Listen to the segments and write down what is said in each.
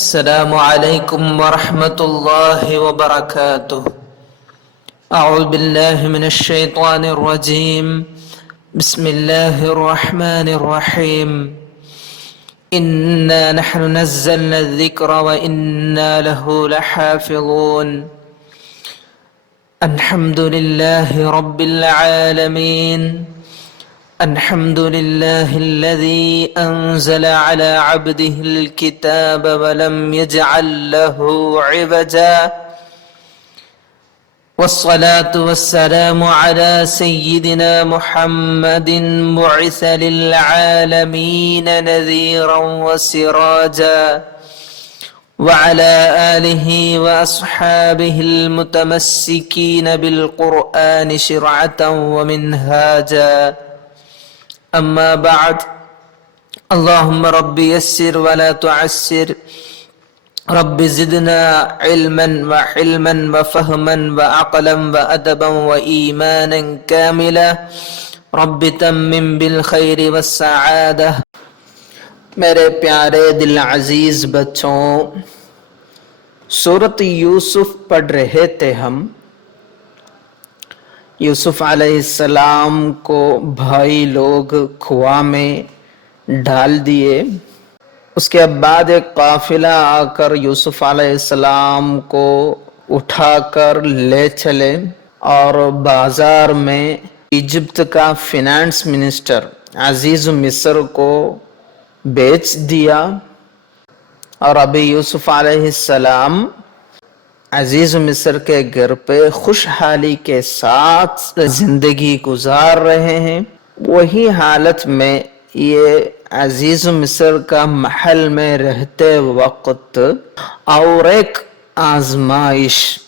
السلام عليكم ورحمة الله وبركاته. أعوذ بالله من الشيطان الرجيم. بسم الله الرحمن الرحيم. إنا نحن نزلنا الذكر وإنا له لحافظون. الحمد لله رب العالمين. الحمد لله الذي أنزل على عبده الكتاب ولم يجعل له عوجا. والصلاة والسلام على سيدنا محمد بعث للعالمين نذيرا وسراجا، وعلى آله وأصحابه المتمسكين بالقرآن شرعة ومنهاجا. أما بعد، اللهم رب يسر ولا تعسر، رب زدنا علما وحلما وفهما وعقلا وأدبا وإيمانا كاملا، رب تمم بالخير والسعادة. میرے پیارے دل عزیز بچوں، سورۃ یوسف پڑھ رہے تھے ہم. یوسف علیہ السلام کو بھائی لوگ کنواں میں ڈال دیے. اس کے بعد ایک قافلہ آ کر یوسف علیہ السلام کو اٹھا کر لے چلے اور بازار میں ایجپٹ کا فینانس منسٹر عزیز مصر کو بیچ دیا. اور ابھی یوسف علیہ السلام عزیز مصر کے گھر پہ خوشحالی کے ساتھ زندگی گزار رہے ہیں. وہی حالت میں یہ عزیز مصر کا محل میں رہتے وقت اور ایک آزمائش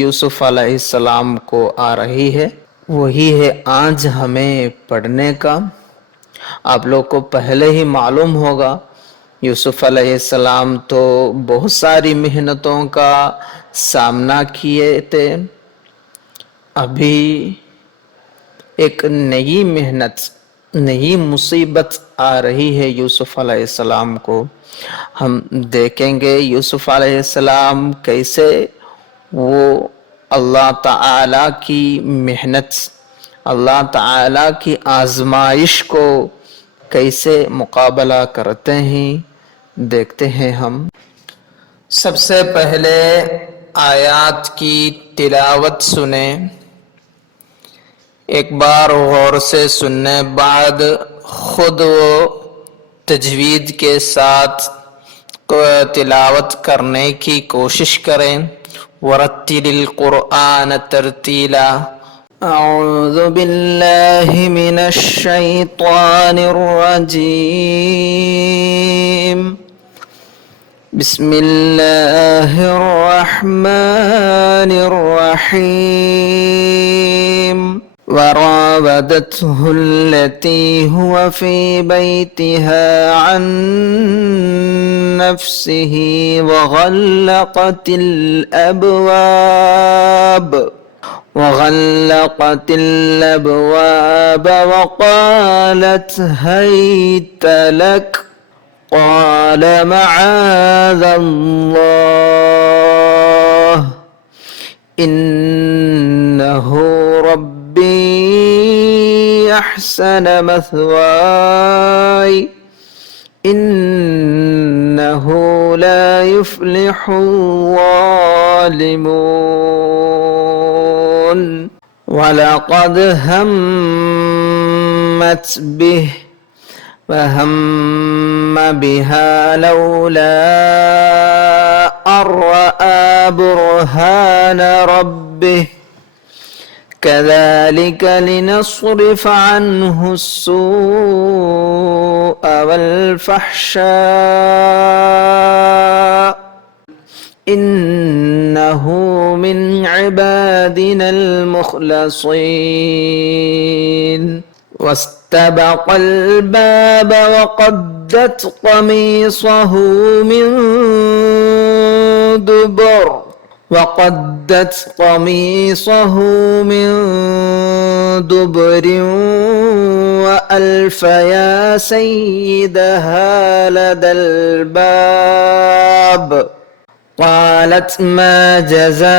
یوسف علیہ السلام کو آ رہی ہے. وہی ہے آج ہمیں پڑھنے کا. آپ لوگ کو پہلے ہی معلوم ہوگا یوسف علیہ السلام تو بہت ساری محنتوں کا سامنا کیے تھے. ابھی ایک نئی محنت، نئی مصیبت آ رہی ہے یوسف علیہ السلام کو. ہم دیکھیں گے یوسف علیہ السلام کیسے وہ اللہ تعالی کی محنت، اللہ تعالی کی آزمائش کو کیسے مقابلہ کرتے ہیں، دیکھتے ہیں ہم. سب سے پہلے آیات کی تلاوت سنیں. ایک بار غور سے سننے بعد خود وہ تجوید کے ساتھ تلاوت کرنے کی کوشش کریں. وَرَتِّلِ الْقُرْآنَ تَرْتِيلًا. اعوذ باللہ من الشیطان الرجیم. بسم اللہ الرحمن الرحیم. وراودته التي هو في بيتها عن نفسه وغلقت الأبواب وقالت هيت لك، قال معاذ الله إنه ربي أحسن مثواي إنه لا يفلح الظالمون. وَلَقَدْ هَمَّتْ بِهِ فَهَمَّ بِهَا لَوْلَا أَن رَّأَىٰ بُرْهَانَ رَبِّهِ كَذَٰلِكَ لِنَصْرِفَ عَنْهُ السُّوءَ وَالْفَحْشَاءَ إِنَّهُ مِنْ عِبَادِنَا الْمُخْلَصِينَ. واستبق الباب وقدت قميصه من دبر وقدت قميصه من دبر وألف يا سيدها لدى الباب قالت ما جزاء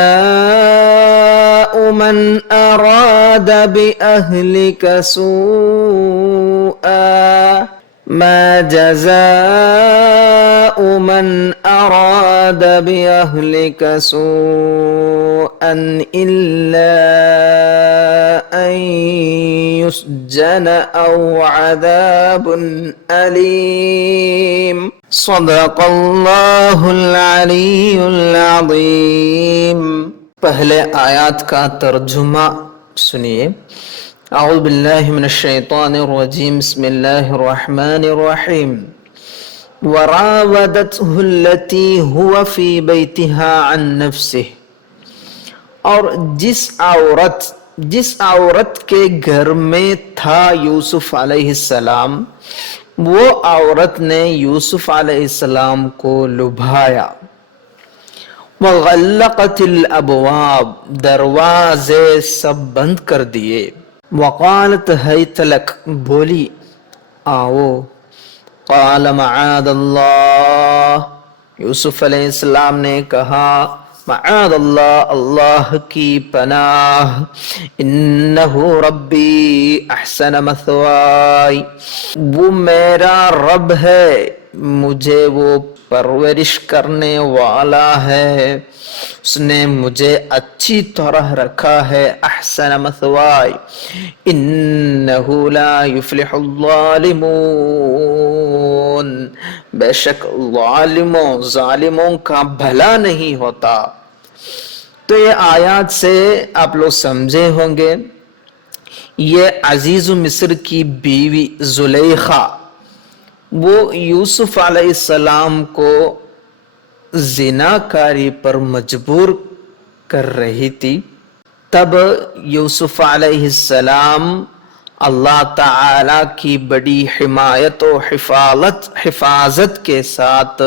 من أراد بأهلك سوءا ما جزاء من أراد بأهلك سوءا إلا أن يسجن أو عذاب أليم صدق اللہ العلی العظیم۔ پہلے آیات کا ترجمہ سنیے۔ اعوذ باللہ من الشیطان الرجیم، بسم اللہ الرحمن الرحیم۔ وراودته التي هو في بيتها عن نفسه، اور جس عورت کے گھر میں تھا یوسف علیہ السلام، وہ عورت نے یوسف علیہ السلام کو لبھایا۔ وغلقت الابواب، دروازے سب بند کر دیے۔ وقالت ہیت لک، بولی آؤ۔ قال معاذ اللہ، یوسف علیہ السلام نے کہا معاذ اللہ، اللہ کی پناہ، انہ ربی احسن مثوائی، وہ میرا رب ہے، مجھے وہ پرورش کرنے والا ہے، اس نے مجھے اچھی طرح رکھا ہے۔ احسن مثوائی انہ لا یفلح الظالمون، بے شک ظالموں کا بھلا نہیں ہوتا۔ تو یہ آیات سے آپ لوگ سمجھے ہوں گے، یہ عزیز مصر کی بیوی زلیخا، وہ یوسف علیہ السلام کو زناکاری پر مجبور کر رہی تھی۔ تب یوسف علیہ السلام اللہ تعالی کی بڑی حمایت و حفاظت کے ساتھ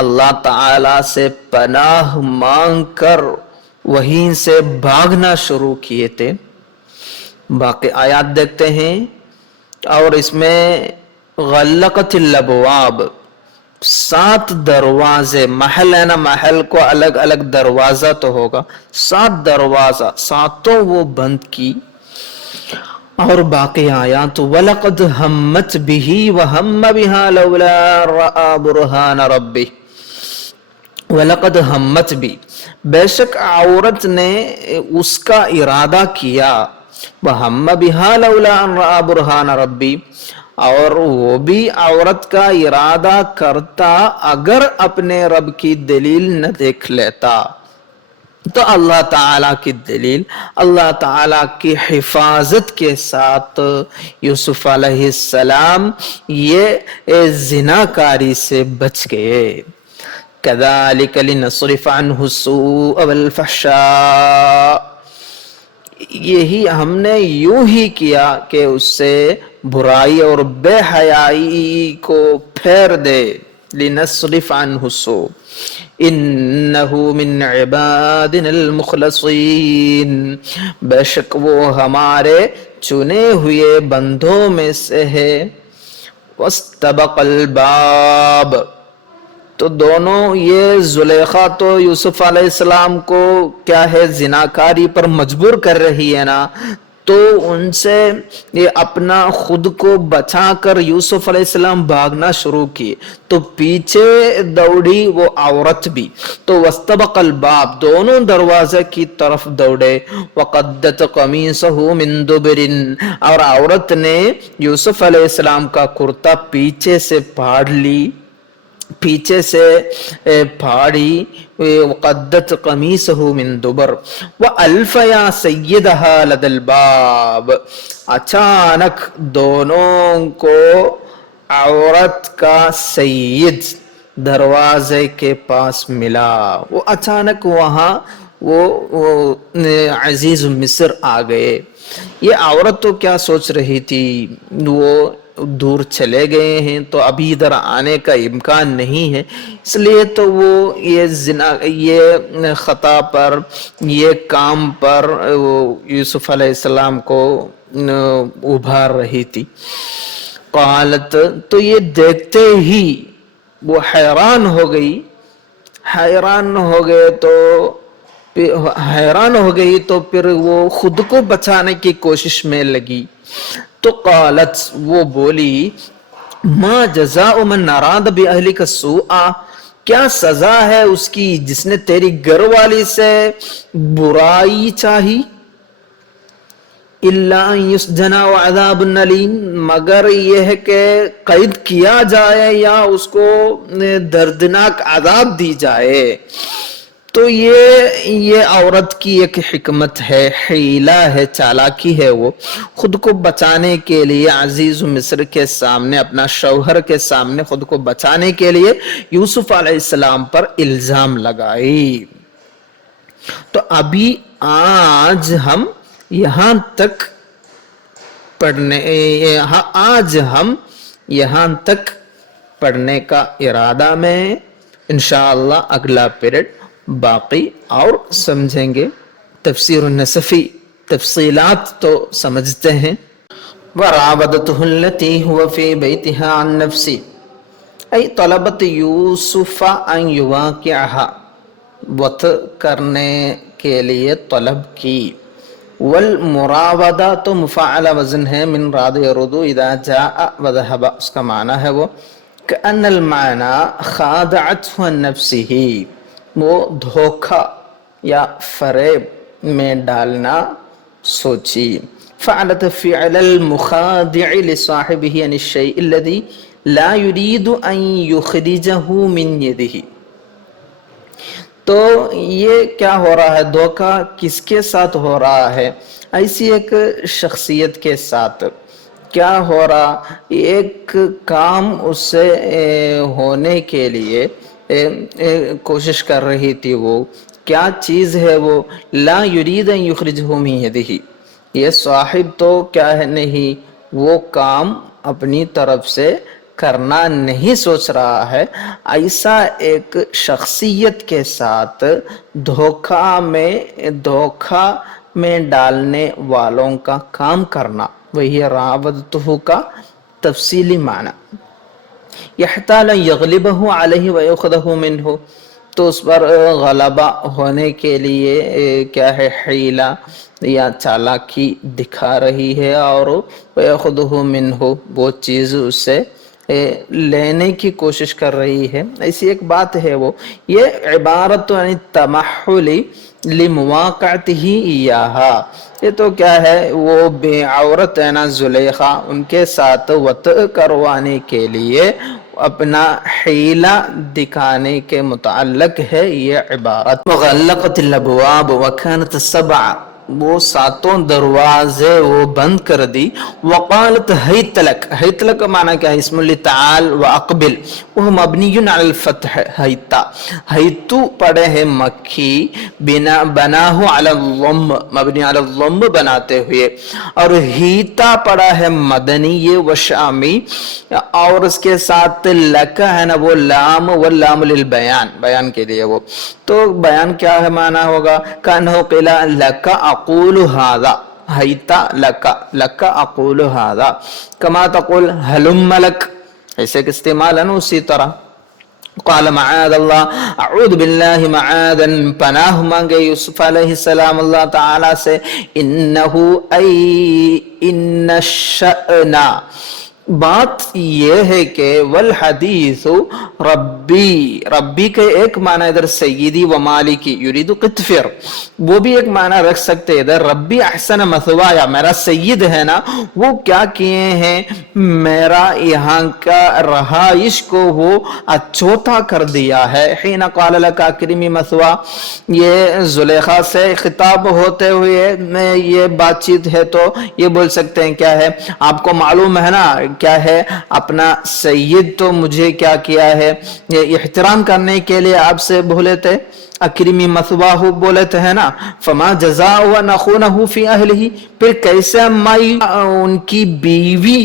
اللہ تعالی سے پناہ مانگ کر وہیں سے بھاگنا شروع کیے تھے۔ باقی آیات دیکھتے ہیں، اور اس میں غلقت الابواب، 7 دروازے، محل ہے نا، محل کو الگ الگ دروازہ تو ہوگا، 7 دروازہ، 7 وہ بند کی۔ اور باقی آیات وَلَقَدْ هَمَّتْ بِهِ وَهَمَّ بِهَا لَوْلَا رَأَى بُرْهَانَ رَبِّهِ۔ وَلَقَدْ هَمَّتْ بِهِ، بے شک عورت نے اس کا ارادہ کیا، وَهَمَّ بِهَا لَوْلَا رَأَى بُرْهَانَ رَبِّهِ، اور وہ بھی عورت کا ارادہ کرتا اگر اپنے رب کی دلیل نہ دیکھ لیتا۔ تو اللہ تعالیٰ کی دلیل، اللہ تعالیٰ کی حفاظت کے ساتھ یوسف علیہ السلام یہ زناکاری سے بچ گئے۔ كَذَلِكَ لِنَصْرِفَ عَنْهُ السُّوءَ وَالْفَحْشَاءَ، یہی ہم نے یوں ہی کیا کہ اس سے برائی اور بے حیائی کو پھیر دے۔ لِنَصْرِفَ عَنْهُ السُّوءَ انہو من عبادنا المخلصین، بے شک وہ ہمارے چنے ہوئے بندوں میں سے ہے۔ واستبق الباب، تو دونوں یہ زلیخا تو یوسف علیہ السلام کو کیا ہے زناکاری پر مجبور کر رہی ہے نا، تو ان سے یہ اپنا خود کو بچا کر یوسف علیہ السلام بھاگنا شروع کیے، تو پیچھے دوڑی وہ عورت بھی، تو واستبق الباب، دونوں دروازے کی طرف دوڑے۔ وقدت قمیصہ من دبر، اور عورت نے یوسف علیہ السلام کا کرتا پیچھے سے پھاڑ لی، پیچھے سے پھاڑی۔ وقدت قمیصہ من دبر وَأَلْفَ يَا سَيِّدَهَا لَدَى الْبَابِ، اچانک دونوں کو عورت کا سید دروازے کے پاس ملا۔ وہ اچانک وہاں وہ عزیز مصر آ گئے۔ یہ عورت تو کیا سوچ رہی تھی، وہ دور چلے گئے ہیں تو ابھی ادھر آنے کا امکان نہیں ہے، اس لیے تو وہ یہ خطا پر، یہ کام پر وہ یوسف علیہ السلام کو ابھار رہی تھی۔ قالت، تو یہ دیکھتے ہی وہ حیران ہو گئی، حیران ہو گئی تو پھر وہ خود کو بچانے کی کوشش میں لگی۔ تو قالت، وہ بولی، ما جزاء من اراد باہلک السوء، کیا سزا ہے اس کی جس نے تیری گھر والی سے برائی چاہی؟ الا ان یسجن وعذاب الیم، مگر یہ ہے کہ قید کیا جائے یا اس کو دردناک عذاب دی جائے۔ تو یہ عورت کی ایک حکمت ہے، حیلہ ہے، چالاکی ہے، وہ خود کو بچانے کے لیے عزیز مصر کے سامنے، اپنا شوہر کے سامنے خود کو بچانے کے لیے یوسف علیہ السلام پر الزام لگائی۔ تو ابھی آج ہم یہاں تک پڑھنے کا ارادہ میں، انشاءاللہ اگلا پیریڈ باقی اور سمجھیں گے۔ تفسیر النصفی تفصیلات تو سمجھتے ہیں۔ وراودته التي هو في بيتها عن نفسه، ای طلبت یوسف ان یواقعها، وط کرنے کے لیے طلب کی۔ والمراودہ تو مفاعل وزن ہے من راد یرد اذا جاء وذهب، اس کا معنی ہے وہ کأن المعنی خادعته عن نفسه، وہ دھوکہ یا فریب میں ڈالنا سوچی۔ فعلت فعل المخادع لصاحبه عن الشيء الذي لا يريد ان يخرجه من يده، تو یہ کیا ہو رہا ہے؟ دھوکہ کس کے ساتھ ہو رہا ہے؟ ایسی ایک شخصیت کے ساتھ کیا ہو رہا؟ ایک کام اس سے ہونے کے لیے کوشش کر رہی تھی۔ وہ کیا چیز ہے؟ وہ لا یرید ان یخرجہ من یدہ، یہ صاحب تو کیا ہے نہیں، وہ کام اپنی طرف سے کرنا نہیں سوچ رہا ہے۔ ایسا ایک شخصیت کے ساتھ دھوکہ میں ڈالنے والوں کا کام کرنا، وہی راودتہ کا تفصیلی معنی۔ یحتال یغلبہ علیہ ویأخذہ منہ، تو اس پر غلبہ ہونے کے لیے کیا ہے؟ حیلہ یا چالاکی دکھا رہی ہے، اور ویأخذہ منہ، وہ چیز اس سے لینے کی کوشش کر رہی ہے۔ ایسی ایک بات ہے وہ، یہ عبارت عن التمحل لمواقعتہ ایہا، یہ تو کیا ہے؟ وہ بے عورت ہے نا زلیخا، ان کے ساتھ وطء کروانے کے لیے اپنا حیلہ دکھانے کے متعلق ہے یہ عبارت۔ وغلقت الابواب وکانت سبع، وہ ساتوں دروازے وہ بند کر دی۔ وقالت حیت لک، حیت لک معنی کیا ہے؟ اسم لتعال واقبل، وہ مبنی علی الفتح، حیتا، حیتو پڑھے ہیں مکی، بناہ علی الضم، مبنی علی الضم بناتے ہوئے، اور ہیتا پڑھا ہے مدنی و شامی، اور اس کے ساتھ لکا ہے نا وہ لام، واللام للبیان، بیان کے لیے وہ، تو بیان کیا ہے معنی ہوگا؟ کانہو قیلا لکا اقول هذا، حیتا لکا، لکا اقول هذا، کما تقول ہلم لک، ایسے کہ استعمال ہے نا اسی طرح۔ قال معاذ اللہ، اعوذ باللہ، معاذ پناہ مانگے یوسف علیہ السلام اللہ تعالی سے، انہو ای ان الشأن، بات یہ ہے کہ والحدیث ربی، ربی کے ایک معنی ادھر سیدی و مالکی، یرید قطفر، وہ بھی ایک معنی رکھ سکتے ادھر، ربی احسن مثوایا، میرا سید ہے نا وہ کیا کیے ہیں؟ میرا یہاں کا رہائش کو وہ اچھوتا کر دیا ہے۔ حین قال لک اکرمی مثوا، یہ زلیخا سے خطاب ہوتے ہوئے میں یہ بات چیت ہے، تو یہ بول سکتے ہیں کیا ہے؟ آپ کو معلوم ہے نا کیا ہے؟ اپنا سید تو مجھے کیا کیا ہے؟ یہ احترام کرنے کے لیے آپ سے بولے تھے، اکرمی مثواہ بولے تھے ہے نا، فما جزاء نخونہ فی اہلہ، پھر کیسے مائی ان کی بیوی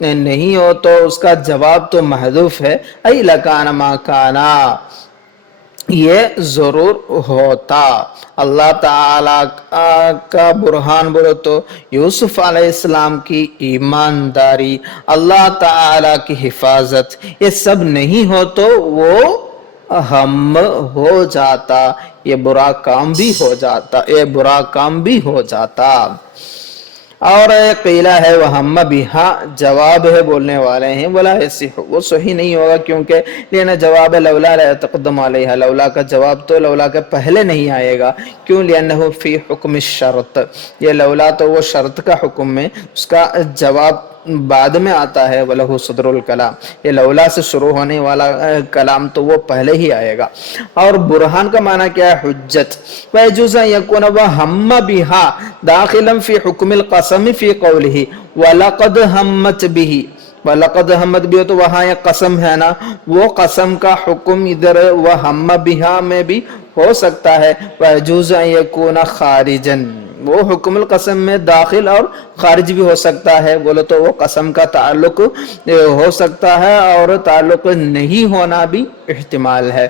نہیں ہو تو اس کا جواب تو محذوف ہے، ای لکان ما کانا، یہ ضرور ہوتا۔ اللہ تعالی کا برہان بولو تو یوسف علیہ السلام کی ایمانداری، اللہ تعالی کی حفاظت، یہ سب نہیں ہو تو وہ ہم ہو جاتا، یہ برا کام بھی ہو جاتا، یہ برا کام بھی ہو جاتا۔ اور قیلہ ہے وہم بہا، جواب ہے بولنے والے ہیں، ولا یصح، وہ صحیح نہیں ہوگا، کیونکہ لینا جواب لولا لا تقدم علیہ، لولا کا جواب تو لولا کے پہلے نہیں آئے گا، کیوں؟ لأنہ فی حکم الشرط، یہ لولا تو وہ شرط کا حکم میں، اس کا جواب بعد میں آتا ہے، وَلَهُ صدر الکلام، یہ لولا سے شروع ہونے والا کلام تو وہ پہلے ہی آئے گا۔ اور برہان کا معنی کیا ہے؟ حجت۔ وَيَجُوزُ أَن يَكُونَ وَهَمَّ بِهَا دَاخِلًا فِي حُكْمِ الْقَسَمِ فِي قَوْلِهِ وَلَقَدْ هَمَّتْ بِهِ، وَلَقَدْ هَمَّتْ بِهِ، تو وہاں یہ قسم ہے نا، وہ قسم کا حکم ادھر وَهَمَّ بِهَا میں بھی ہو سکتا ہے۔ وَيَجُوزُ أَن يَكُونَ خَارِجًا، وہ حکم القسم میں داخل اور خارج بھی ہو سکتا ہے، بولے تو وہ قسم کا تعلق ہو سکتا ہے اور تعلق نہیں ہونا بھی احتمال ہے۔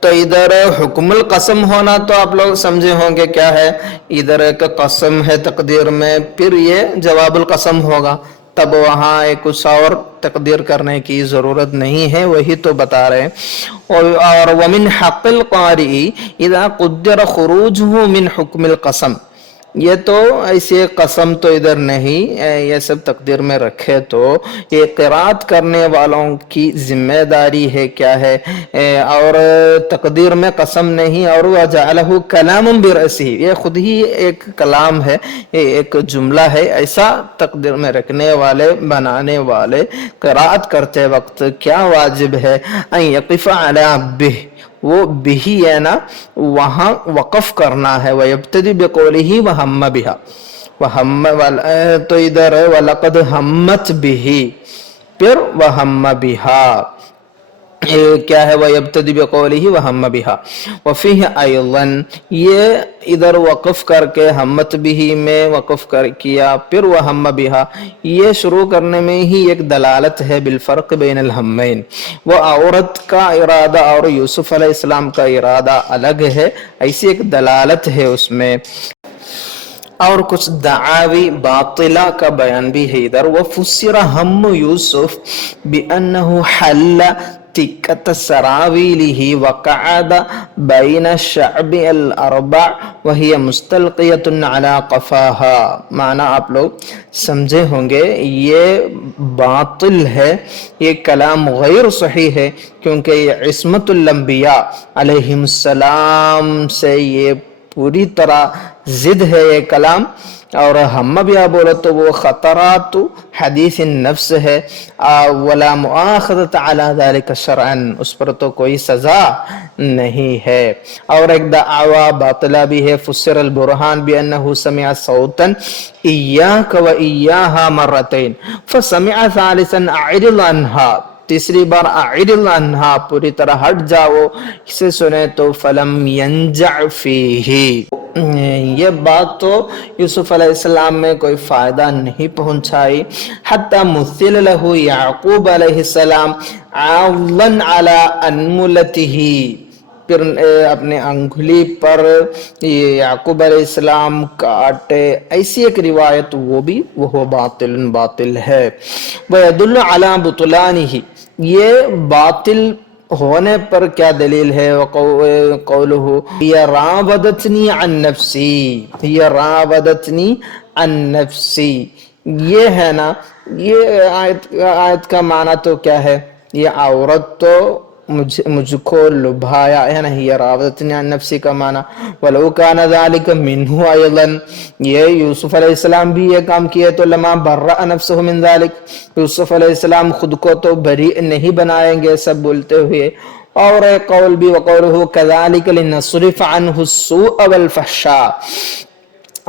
تو ادھر حکم القسم ہونا تو آپ لوگ سمجھے ہوں گے کیا ہے، ادھر ایک قسم ہے تقدیر میں، پھر یہ جواب القسم ہوگا، تب وہاں کچھ اور تقدیر کرنے کی ضرورت نہیں ہے، وہی تو بتا رہے ہیں۔ اور ومن حق القاری اذا قدر خروجه من حکم القسم، یہ تو ایسے قسم تو ادھر نہیں، یہ سب تقدیر میں رکھے تو یہ قرات کرنے والوں کی ذمہ داری ہے کیا ہے، اور تقدیر میں قسم نہیں، اور وجعلہ کلام برأسہ، یہ خود ہی ایک کلام ہے، یہ ایک جملہ ہے، ایسا تقدیر میں رکھنے والے، بنانے والے قرات کرتے وقت کیا واجب ہے، ان یقف علی بہ، وہ بھی ہے نا وہاں وقف کرنا ہے، وَيَبْتَدِ بِقَوْلِهِ وَهَمَّ بِهَا، تو ادھر وَلَقَدْ هَمَّتْ بِهِ، پھر وَهَمَّ بِهَا کیا ہے، وَيَبْتَدِ بِقَوْلِهِ وَهَمَّ بِهَا وَفِيهِ أَيْضًا، یہ ادھر وقف کر کے ہمت بھی میں وقف کیا، پھر وَهَمَّ بِهَا، یہ شروع کرنے میں ہی ایک دلالت ہے بالفرق بین الہمین، وہ عورت کا ارادہ اور یوسف علیہ السلام کا ارادہ الگ ہے، ایسی ایک دلالت ہے اس میں۔ اور کچھ دعاوی باطلہ کا بیان بھی ہے ادھر، وَفُسِّرَ هَمُّ يُوسُف بِأَنَّهُ حَلَّ تِكَّةَ سَرَاوِيلِهِ وَقَعَدَ بَيْنَ الشَّعْبِ الْأَرْبَعِ وَهِيَ مُسْتَلْقِيَةٌ عَلَى قَفَاهَا، معنی آپ لوگ سمجھے ہوں گے، یہ باطل ہے، یہ کلام غیر صحیح ہے، کیونکہ یہ عصمت الانبیاء علیہم السلام سے یہ پوری طرح ضد ہے یہ کلام، اور ہم بھی بولو تو وہ خطرات حدیث النفس ہے، ولا مؤاخذۃ علی ذلک شرعا، اس پر تو کوئی سزا نہیں ہے۔ اور ایک دعوی باطلہ بھی ہے، فسر البرہان بانہ سمع صوتا ایاک و ایاہا مرتین فسمع ثالثا اعرض عنہا، تیسری بار اعرض عنہا، پوری طرح ہٹ جاؤ اسے سنے تو فلم ینجع فیہ، یہ بات تو یوسف علیہ السلام میں کوئی فائدہ نہیں پہنچائی، حتی مثل لہ یعقوب علیہ السلام عاضا علی انملتہ، پھر اپنے انگلی پر یعقوب علیہ السلام کاٹے، ایسی ایک روایت وہ بھی وہ باطل ہے۔ وَيَدُلُّ عَلَى بُطْلَانِهِ، یہ باطل ہونے پر کیا دلیل ہے، قولہ ہی راودتنی عن نفسی، ہی راودتنی عن نفسی، یہ ہے نا، یہ آیت کا معنی تو کیا ہے، یہ عورت تو مجھ کو لبھایا ہے نا، ہی راودتنی عن نفسی کا معنی، وَلَوْ كَانَ ذَلِكَ مِنْهُ أَيْضًا، یہ یوسف علیہ السلام بھی یہ کام کیے تو لما برأ نفسه من ذلك، یوسف علیہ السلام خود کو تو بری نہیں بنائیں گے سب بولتے ہوئے۔ اور ایک قول بھی، وقولہ كذلك لنصرف عنه السوء والفحشاء،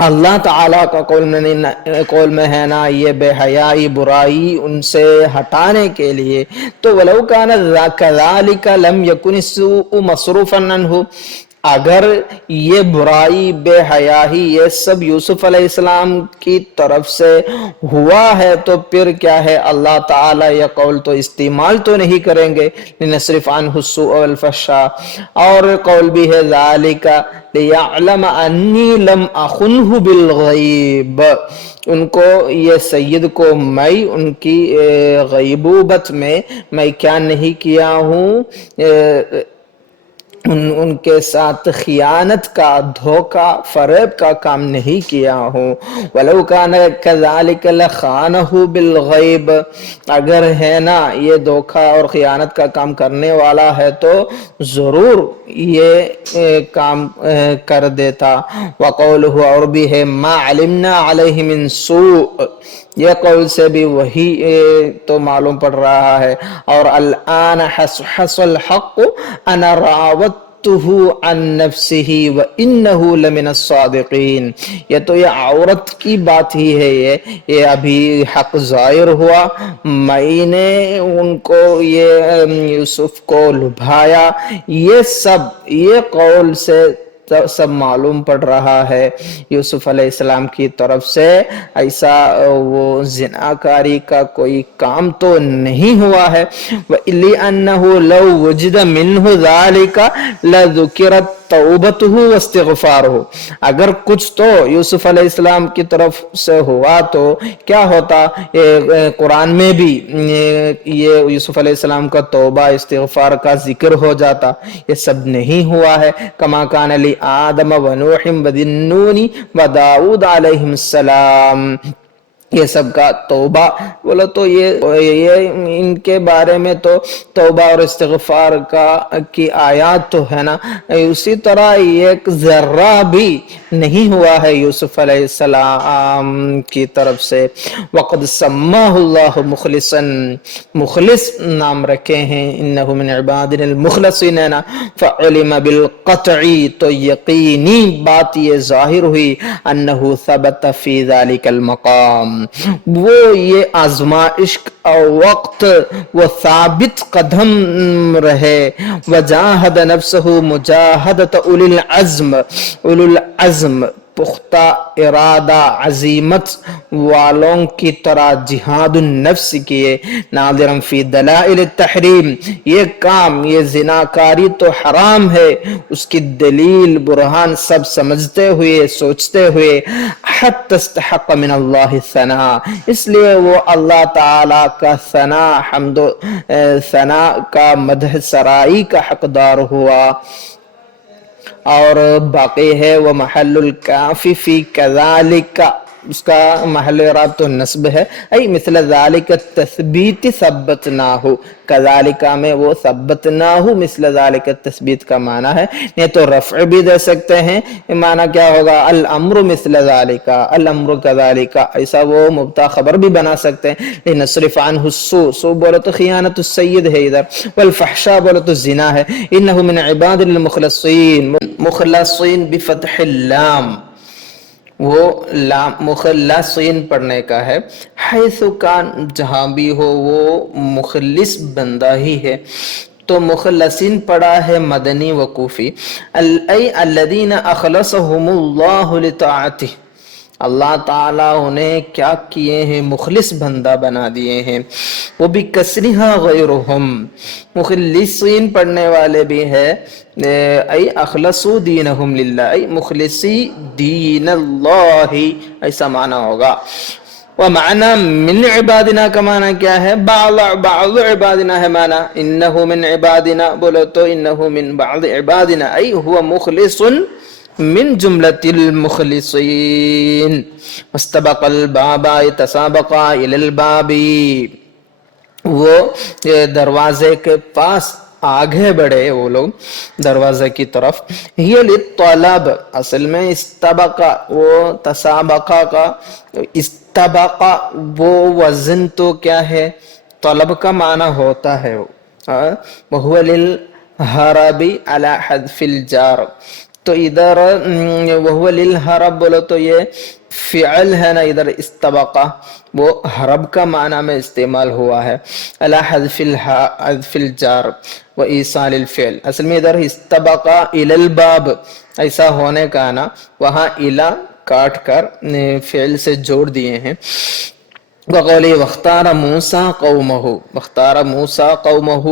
اللہ تعالیٰ کا قول میں ہے نا یہ بے حیائی برائی ان سے ہٹانے کے لیے، تو وَلَوْ كَانَ كَذَلِكَ لَمْ يَكُنِ السُّوءُ مَصْرُوفًا عَنْهُ، اگر یہ برائی بے حیائی یہ سب یوسف علیہ السلام کی طرف سے ہوا ہے تو پھر کیا ہے اللہ تعالیٰ یہ قول تو استعمال تو نہیں کریں گے لنصرف عنہ السوء والفحشاء، اور قول بھی ہے ذالک لیعلم انی لم اخنہ بالغیب، ان کو یہ سید کو میں ان کی غیبوبت میں کیا نہیں کیا ہوں، ان کے ساتھ خیانت کا دھوکہ فریب کا کام نہیں کیا ہوں۔ وَلَوْ كَانَ كَذَلِكَ لَخَانَهُ بِالْغَيْبِ، اگر ہے نا یہ دھوکہ اور خیانت کا کام کرنے والا ہے تو ضرور یہ کام کر دیتا۔ وَقَوْلُهُ، اور بھی ہے مَا عَلِمْنَا عَلَيْهِ مِن سُوء، یہ قول سے بھی وہی تو معلوم پڑ رہا ہے۔ اور الآن حصل الحق انا راودتہ عن نفسہ وانہ لمن الصادقین، یہ تو یہ عورت کی بات ہی ہے، یہ ابھی حق ظاہر ہوا، میں نے ان کو یہ یوسف کو لبھایا، یہ سب یہ قول سے سب معلوم پڑ رہا ہے یوسف علیہ السلام کی طرف سے ایسا وہ زناکاری کا کوئی کام تو نہیں ہوا ہے۔ وَإِلِّأَنَّهُ لَوْ وُجِدَ مِنْهُ ذَلِكَ لَذُكِرَتْ تَوْبَتُهُ وَاسْتِغْفَارُهُ، اگر کچھ تو یوسف علیہ السلام کی طرف سے ہوا تو کیا ہوتا، قرآن میں بھی یہ یوسف علیہ السلام کا توبہ استغفار کا ذکر ہو جاتا، یہ سب نہیں ہوا ہے۔ کما کان لآدم ونوح وذی النون وداؤد علیہ السلام، یہ سب کا توبہ بولو تو یہ ان کے بارے میں تو توبہ اور استغفار کی آیات تو ہے نا، اسی طرح ایک ذرہ بھی نہیں ہوا ہے یوسف علیہ السلام کی طرف سے۔ وقد سماہ اللہ مخلصا، مخلص نام رکھے ہیں، انہ من عبادنا المخلصین، فعلم بالقطع، تو یقینی بات یہ ظاہر ہوئی، انہ ثبت فی ذلک المقام، وہ یہ آزمائش وقت وہ ثابت قدم رہے، وجاہد نفسہ مجاہدت اولی العزم، اولی العزم پختہ ارادہ عزیمت والوں کی طرح جہاد النفس کیے، ناظرا فی دلائل التحریم، یہ کام یہ زناکاری تو حرام ہے، اس کی دلیل برہان سب سمجھتے ہوئے سوچتے ہوئے، حتی استحق من اللہ الثناء، اس لیے وہ اللہ تعالی کا ثناء حمد و ثناء کا مدح سرائی کا حقدار ہوا۔ اور باقی ہے وہ محل الکاف فی کذالک، اس کا محل اعراب تو نصب ہے، ای مثل ذالک التثبیت ثبتناہ، کذالک میں وہ ثبتناہ مثل ذالک التثبیت کا معنی ہے، نہیں تو رفع بھی دے سکتے ہیں، معنی کیا ہوگا الامر مثل ذالک، الامر کذالک، ایسا وہ مبتدا خبر بھی بنا سکتے ہیں۔ لنصرف عنہ السوء، سوء بولو تو خیانت السید ہے ادھر، والفحشاء بولو تو زنا ہے، انہ من عباد المخلصین، مخلصین بفتح اللام، وہ لام مخلصین پڑھنے کا ہے، حیث کان جہاں بھی ہو وہ مخلص بندہ ہی ہے، تو مخلصین پڑھا ہے مدنی و کوفی، ای الذین اخلصهم اللہ لطاعتہ، اللہ تعالیٰ انہیں کیا کیے ہیں مخلص بندہ بنا دیے ہیں، وہ بھی کسرہا غیرہم، مخلصین پڑھنے والے بھی ہے، ای اخلصوا دینہم للہ، ای مخلصی دین اللہ، ایسا معنی ہوگا۔ ومعنی من عبادنا کا معنی کیا ہے، بعض عبادنا ہے معنی، انہو من عبادنا بولو تو انہو من بعض عبادنا، ای ہوا مخلص من جملة المخلصین، واستبق الباب تسابقا الى الباب، وہ دروازے کے پاس آگے بڑھے وہ لوگ دروازے کی طرف، یہ للطلب، اصل میں استبقا وہ تسابقا کا، استبقا وہ وزن تو کیا ہے طلب کا معنی ہوتا ہے، وہو للہرب علی حذف الجار، تو ادھر وہو للہرب بولو تو یہ فعل ہے نا ادھر استبقا وہ حرب کا معنی میں استعمال ہوا ہے، علی حذف الجار و ایصال الفعل، اصل میں ادھر استبقا الی الباب ایسا ہونے کا نا وہاں الی کاٹ کر فعل سے جوڑ دیے ہیں۔ وقولی واختار موسیٰ قومہ، واختار موسیٰ قومہ،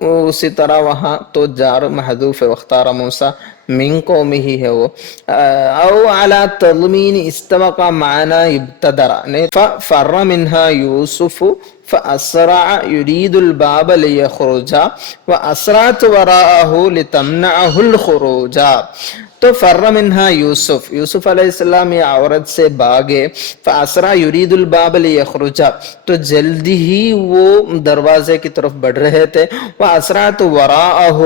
اسی طرح وہاں تو جار محذوف ہے، واختار موسیٰ من قومہ ہی ہے وہ، او علی تضمین استبقا معنی ابتدر، ففر منها یوسف فاسرع يريد الباب ليخرج واسرعت وراءه لتمنعه الخروج۔ تو فر منها یوسف، یوسف علیہ السلام یہ عورت سے بھاگے، فاسرع یرید الباب لیخرج، تو جلدی ہی وہ دروازے کی طرف بڑھ رہے تھے، واسرعت وراءہ،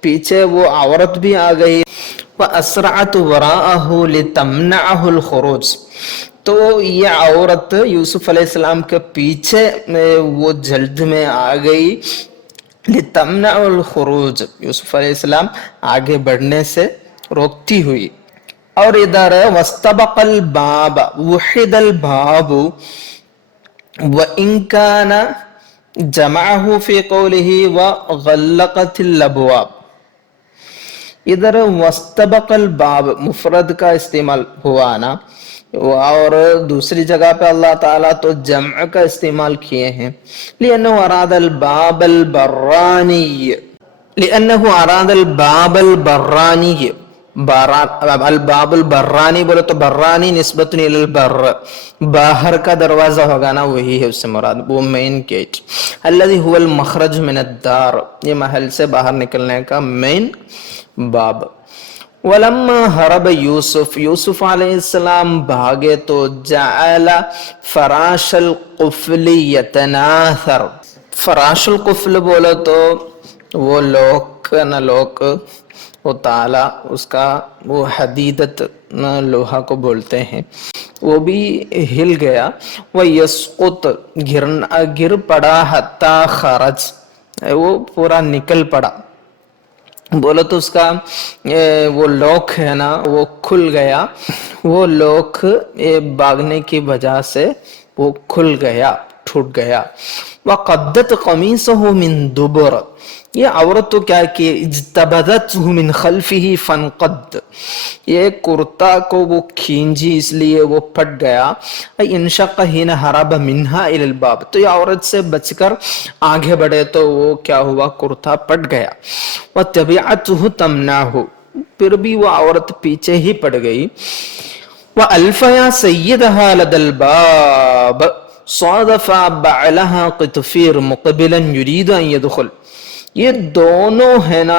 پیچھے وہ عورت بھی آ گئی، واسرعت وراءہ لتمنعہ الخروج، تو یہ عورت یوسف علیہ السلام کے پیچھے وہ جلد میں آ گئی، لتمنع الخروج، یوسف علیہ السلام آگے بڑھنے سے روکتی ہوئی۔ اور ادھر واستبق الباب وحد الباب وان كان جمعه في قوله وغلقت الابواب، ادھر واستبق الباب مفرد کا استعمال ہوا نا، اور دوسری جگہ پہ اللہ تعالیٰ تو جمع کا استعمال کیے ہیں، لأنه اراد الباب البرانی، لأنه اراد الباب البرانی، الباب البرانی بولے تو برانی نسبت الی البر، باہر کا دروازہ ہوگا نا وہی ہے اس سے مراد، وہ مین گیٹ، الذي هو المخرج من الدار، یہ محل سے باہر نکلنے کا مین باب۔ ولما ہرب یوسف، یوسف علیہ السلام بھاگے تو جعل فراش القفل یتناثر، فراش القفل بولے تو وہ لوک نہ لوک، وہ تالا اس کا وہ حدیدت لوہا کو بولتے ہیں، وہ بھی ہل گیا، وہ یسقط گر پڑا، حتی خرج وہ پورا نکل پڑا، بولو تو اس کا وہ لوک ہے نا وہ کھل گیا، وہ لوک بھاگنے کی وجہ سے وہ کھل گیا، ٹوٹ گیا۔ وقدت قمیصه من دبر، یہ عورت تو کیا کہ اجتبدته من خلفه فانقد، یہ کرتا کو وہ کھینجی اس لیے وہ پھٹ گیا، انشق حين هرب منها الى الباب، تو یہ عورت سے بچ کر آگے بڑھے تو وہ کیا ہوا، کرتا پھٹ گیا، وتبعته تمنعه، پھر بھی وہ عورت پیچھے ہی پڑ گئی، وألفيا سيدها لدى الباب صادف بعلها قطفیر مقبلا يريد ان يدخل، یہ دونوں ہے نا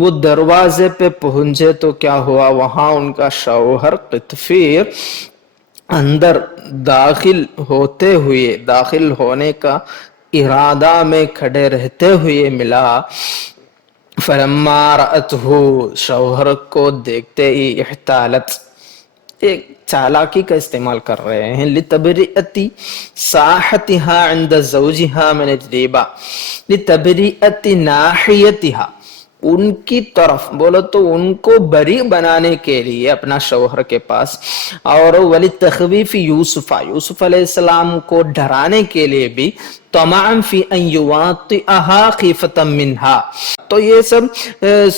وہ دروازے پہ پہنچے تو کیا ہوا، وہاں ان کا شوہر قطفیر اندر داخل ہوتے ہوئے، داخل ہونے کا ارادہ میں کھڑے رہتے ہوئے ملا، فلما رأته، شوہر کو دیکھتے ہی، احتالت، ایک چالاکی کا استعمال کر رہے ہیں، لتبرئتی ساحتها عند زوجها من الریبہ، لتبرئتی ناحیتها، ان کی طرف بولو تو ان کو بری بنانے کے لیے اپنا شوہر کے پاس، اور ولتخویف یوسف، یوسف علیہ السلام کو ڈرانے کے لیے بھی، طمعا فی ان یواطئها خیفتا منها، تو یہ سب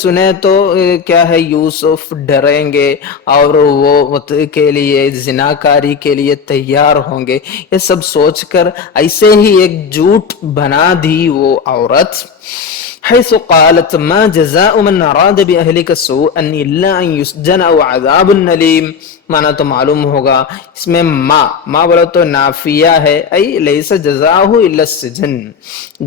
سنے تو کیا ہے، یوسف ڈریں گے اور وہ کے لیے زناکاری کے لیے تیار ہوں گے، یہ سب سوچ کر ایسے ہی ایک جھوٹ بنا دی وہ عورت، حيث قالت ما جزاء من اراد باهلك سوءا الا ان يسجن او عذاب اليم، مانا تو معلوم ہوگا اس میں ما بولا تو نافیہ ہے، ای لیس جزاؤہ الا السجن،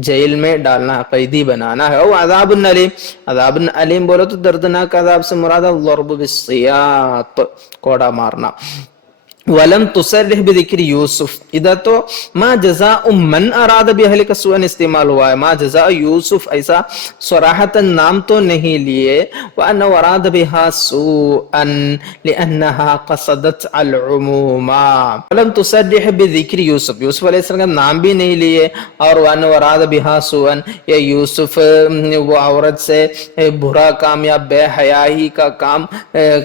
جیل میں ڈالنا، قیدی بنانا ہے، او عذاب الیم، عذاب الیم بولا تو دردناک عذاب سے مراد الضرب بالسیاط، کوڑا مارنا، ولم تصرح بذکر یوسف، ادھر تو ما جزاء من اراد باہلک سوءا استعمال ہوا ہے، ما جزاء یوسف ایسا صراحتاً نام تو نہیں لیے، وَأَنَّ وَرَادَ بِهَا سُوءًا لِأَنَّهَا قَصَدَتْ الْعُمُومَ، ولم تصرح بذکر یوسف، یوسف علیہ السلام کا نام بھی نہیں لیے، اور وَأَنَّ وَرَادَ بِهَا سُوءًا، یہ یوسف وہ عورت سے برا کام یا بے حیائی کا کام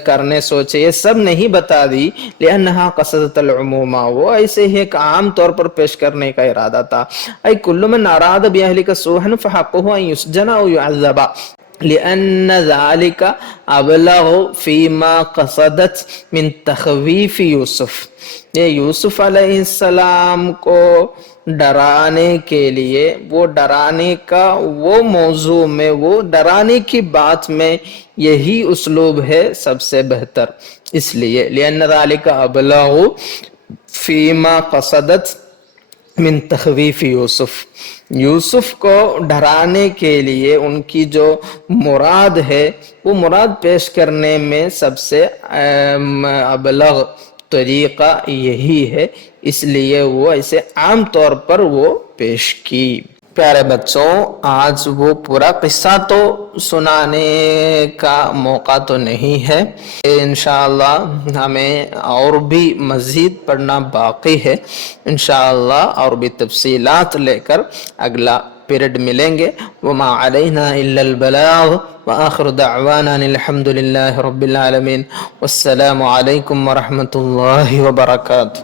کرنے سوچے، یہ سب نہیں بتا دی، لِأَنَّهَا قصدت العموم، وہ ایسے ہی ایک عام طور پر پیش کرنے کا ارادہ تھا، ای کل من اراد باہلک سوءا فحقه ان يسجن او يعذب، لأن ذلك ابلغ فيما قصدت من تخویف یوسف، یہ یوسف علیہ السلام کو ڈرانے کے لیے، وہ ڈرانے کا وہ موضوع میں، وہ ڈرانے کی بات میں یہی اسلوب ہے سب سے بہتر، اس لیے لأن ذلك ابلغ فیما قصدت من تخویف یوسف، یوسف کو ڈرانے کے لیے ان کی جو مراد ہے وہ مراد پیش کرنے میں سب سے ابلغ طریقہ یہی ہے، اس لیے وہ ایسے عام طور پر وہ پیش کی۔ پیارے بچوں، آج وہ پورا قصہ تو سنانے کا موقع تو نہیں ہے، انشاءاللہ ہمیں اور بھی مزید پڑھنا باقی ہے، انشاءاللہ اور بھی تفصیلات لے کر اگلا پیریڈ ملیں گے۔ وما علینا الا البلاغ وآخر دعوانا الحمد للہ رب العالمین، والسلام علیکم ورحمۃ اللہ وبرکاتہ۔